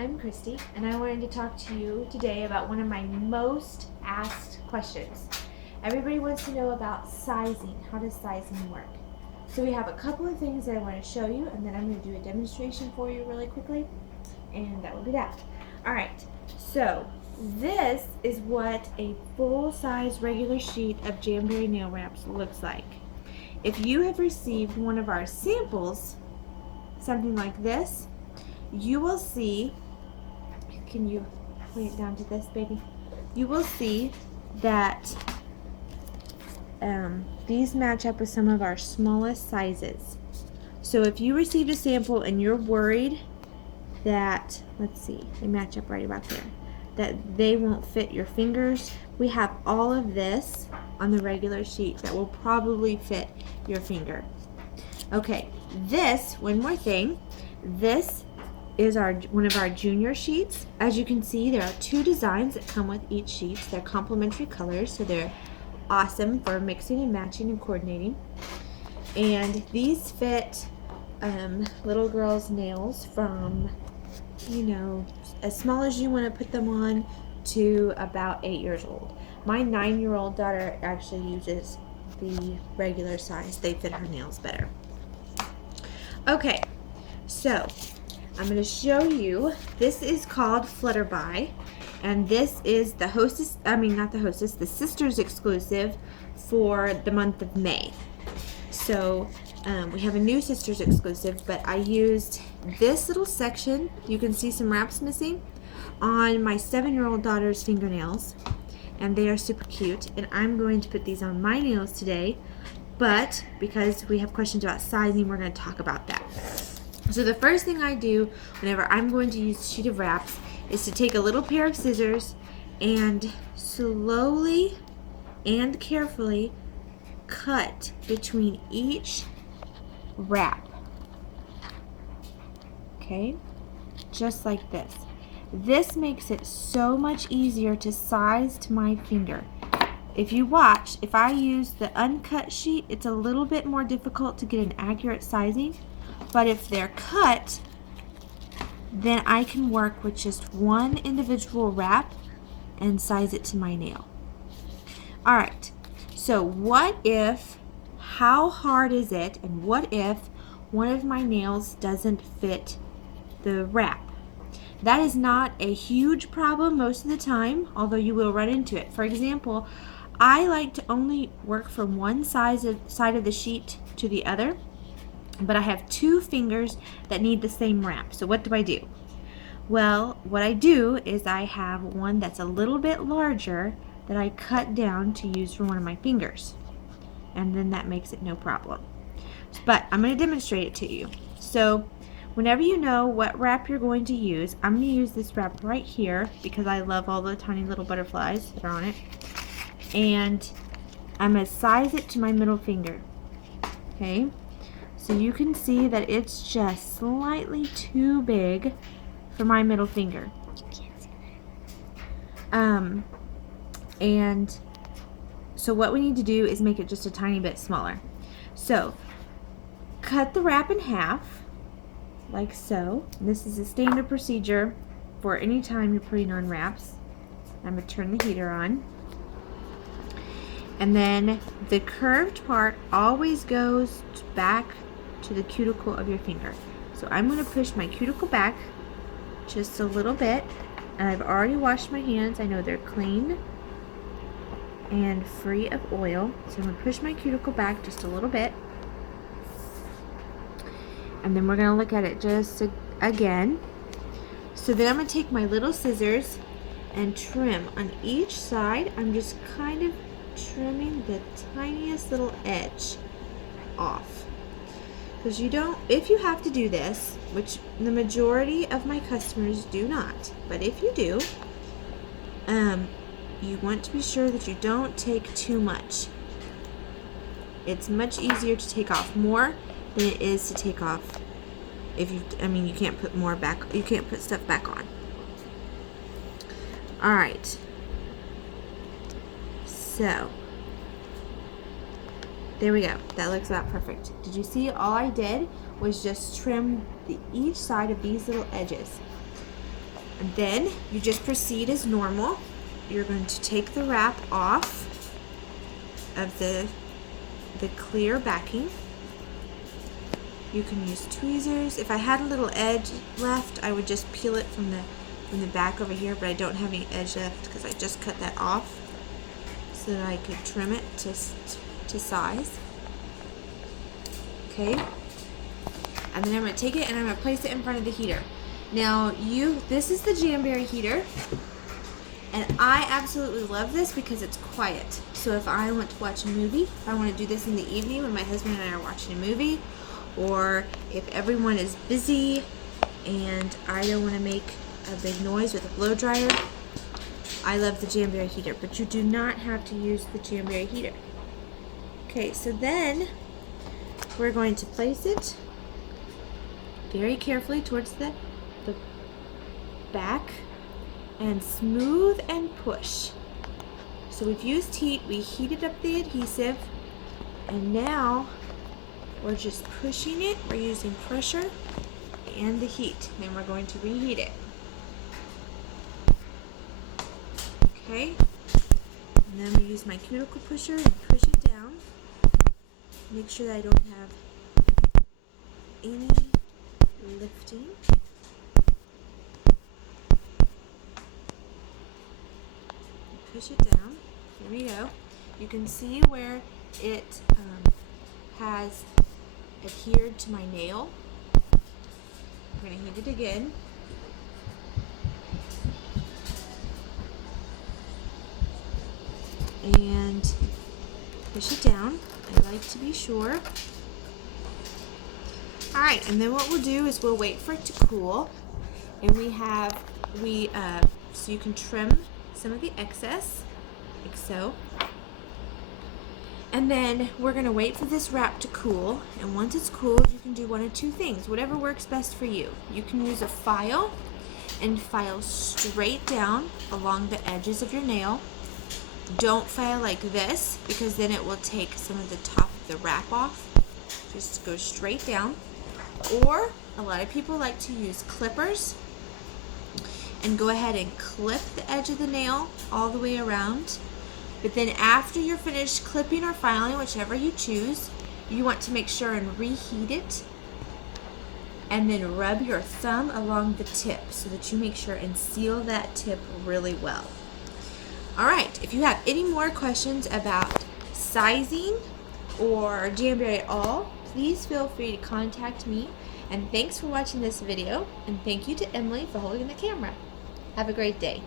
I'm Christy, and I wanted to talk to you today about one of my most asked questions. Everybody wants to know about sizing. How does sizing work? So we have a couple of things that I want to show you, and then I'm going to do a demonstration for you really quickly, and that will be that. Alright, so this is what a full-size regular sheet of Jamberry nail wraps looks like. If you have received one of our samples, something like this, you will see, can you point it down to this, baby? You will see that these match up with some of our smallest sizes. So if you received a sample and you're worried that, let's see, they match up right about there, that they won't fit your fingers, we have all of this on the regular sheet that will probably fit your finger. Okay, this, one more thing, this is one of our junior sheets. As you can see, there are two designs that come with each sheet. They're complementary colors, so they're awesome for mixing and matching and coordinating. And these fit little girls' nails from, you know, as small as you want to put them on to about 8 years old. My 9-year-old daughter actually uses the regular size. They fit her nails better. Okay, so I'm going to show you, this is called Flutterby, and this is the Hostess, not the Hostess, the Sisters exclusive for the month of May. So we have a new Sisters exclusive, but I used this little section, you can see some wraps missing, on my 7-year-old daughter's fingernails, and they are super cute, and I'm going to put these on my nails today, but because we have questions about sizing, we're going to talk about that. So the first thing I do whenever I'm going to use a sheet of wraps is to take a little pair of scissors and slowly and carefully cut between each wrap. Okay, just like this. This makes it so much easier to size to my finger. If you watch, if I use the uncut sheet, it's a little bit more difficult to get an accurate sizing. But if they're cut, then I can work with just one individual wrap and size it to my nail. Alright, so what if, how hard is it, and what if one of my nails doesn't fit the wrap? That is not a huge problem most of the time, although you will run into it. For example, I like to only work from one side of the sheet to the other, but I have two fingers that need the same wrap. So what do? Well, what I do is I have one that's a little bit larger that I cut down to use for one of my fingers. And then that makes it no problem. But I'm going to demonstrate it to you. So whenever you know what wrap you're going to use, I'm going to use this wrap right here because I love all the tiny little butterflies that are on it. And I'm going to size it to my middle finger. Okay? So you can see that it's just slightly too big for my middle finger. You can't see that. And so what we need to do is make it just a tiny bit smaller. So cut the wrap in half, like so. This is a standard procedure for any time you're putting on wraps. I'm going to turn the heater on. And then the curved part always goes back to the cuticle of your finger. So I'm going to push my cuticle back just a little bit, and I've already washed my hands. I know they're clean and free of oil. So I'm going to push my cuticle back just a little bit, and then we're going to look at it just again. So then I'm going to take my little scissors and trim on each side. I'm just kind of trimming the tiniest little edge off. Because if you have to do this, which the majority of my customers do not, but if you do, you want to be sure that you don't take too much. It's much easier to take off more than it is to take off. You can't put more back. You can't put stuff back on. All right. So there we go. That looks about perfect. Did you see? All I did was just trim each side of these little edges. And then you just proceed as normal. You're going to take the wrap off of the clear backing. You can use tweezers. If I had a little edge left, I would just peel it from the back over here, but I don't have any edge left because I just cut that off so that I could trim it to size. Okay. And then I'm going to take it and I'm going to place it in front of the heater. Now, this is the Jamberry heater, and I absolutely love this because it's quiet. So if I want to watch a movie, if I want to do this in the evening when my husband and I are watching a movie, or if everyone is busy and I don't want to make a big noise with a blow dryer, I love the Jamberry heater, but you do not have to use the Jamberry heater. Okay, so then we're going to place it very carefully towards the back and smooth and push. So we've used heat, we heated up the adhesive, and now we're just pushing it. We're using pressure and the heat. Then we're going to reheat it. Okay, and then we use my cuticle pusher and push it down. Make sure that I don't have any lifting. Push it down. Here we go. You can see where it has adhered to my nail. I'm going to heat it again. And push it down. I like to be sure. Alright, and then what we'll do is we'll wait for it to cool. And so you can trim some of the excess, like so. And then we're going to wait for this wrap to cool, and once it's cooled, you can do one of two things, whatever works best for you. You can use a file and file straight down along the edges of your nail. Don't file like this, because then it will take some of the top of the wrap off. Just go straight down. Or a lot of people like to use clippers and go ahead and clip the edge of the nail all the way around. But then after you're finished clipping or filing, whichever you choose, you want to make sure and reheat it, and then rub your thumb along the tip so that you make sure and seal that tip really well. Alright, if you have any more questions about sizing or Jamberry at all, please feel free to contact me. And thanks for watching this video, and thank you to Emily for holding the camera. Have a great day.